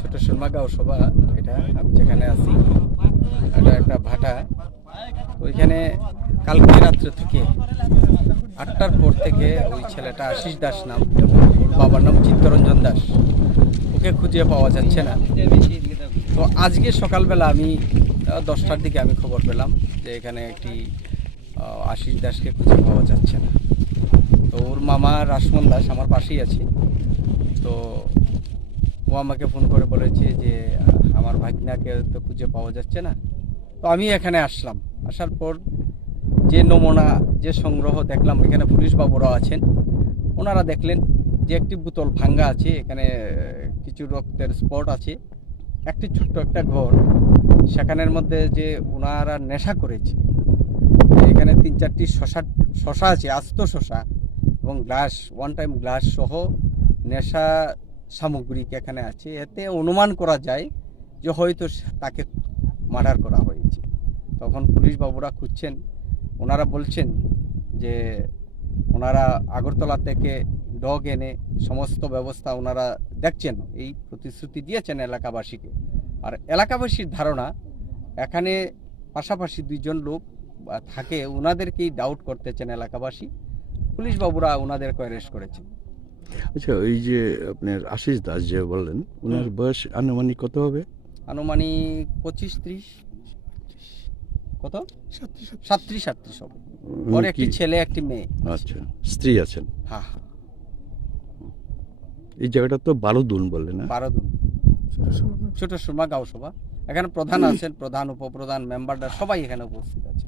ছোট সুরমাগাঁও সভা, এটা আমি যেখানে আছি, এটা একটা ভাটা। ওইখানে কালকে রাত্রে থেকে আটটার পর থেকে ওই ছেলেটা আশিস দাস নাম ওর বাবার নাম চিত্তরঞ্জন দাস। ওকে খুঁজে পাওয়া যাচ্ছে না। তো আজকে সকালবেলা আমি দশটার দিকে আমি খবর পেলাম যে এখানে একটি আশিস দাসকে খুঁজে পাওয়া যাচ্ছে না। তো ওর মামা রাসমন দাস আমার পাশেই আছে। তো আমাকে ফোন করে বলেছে যে, আমার ভাগনাকে তো খুঁজে পাওয়া যাচ্ছে না। তো আমি এখানে আসলাম। আসার পর যে নমুনা, যে সংগ্রহ দেখলাম, এখানে পুলিশ বাবুরাও আছেন। ওনারা দেখলেন যে একটি বোতল ভাঙ্গা আছে, এখানে কিছু রক্তের স্পট আছে, একটি ছোট্ট একটা ঘর। সেখানের মধ্যে যে ওনারা নেশা করেছে, এখানে তিন চারটি শশা শশা আছে, আস্ত শশা এবং গ্লাস ওয়ান টাইম গ্লাস সহ নেশা সামগ্রিক এখানে আছে। এতে অনুমান করা যায় যে হয়তো তাকে মার্ডার করা হয়েছে। তখন পুলিশ বাবুরা খুঁজছেন। ওনারা বলছেন যে ওনারা আগরতলা থেকে ডগ এনে সমস্ত ব্যবস্থা ওনারা দেখছেন। এই প্রতিশ্রুতি দিয়েছেন এলাকাবাসীকে। আর এলাকাবাসীর ধারণা, এখানে পাশাপাশি দুইজন লোক থাকে, ওনাদেরকেই ডাউট করতেছেন এলাকাবাসী। পুলিশ বাবুরা ওনাদেরকে অ্যারেস্ট করেছেন আচ্ছা ওই যে আপনার আশিস দাস যে বললেন ওনার বয়স আনুমানিক কত হবে? আনুমানিক পঁচিশ ত্রিশ। কত? সাতত্রিশ সাতত্রিশ। হবে। ওর একটি ছেলে একটি মেয়ে। আচ্ছা স্ত্রী আছেন? হ্যাঁ হ্যাঁ। এই জায়গাটা তো বারোদুন বললেন না? বারো দিন ছোট সুরমা গাঁও সভা। এখানে প্রধান আছেন প্রধান উপপ্রধান মেম্বাররা সবাই এখানে উপস্থিত আছে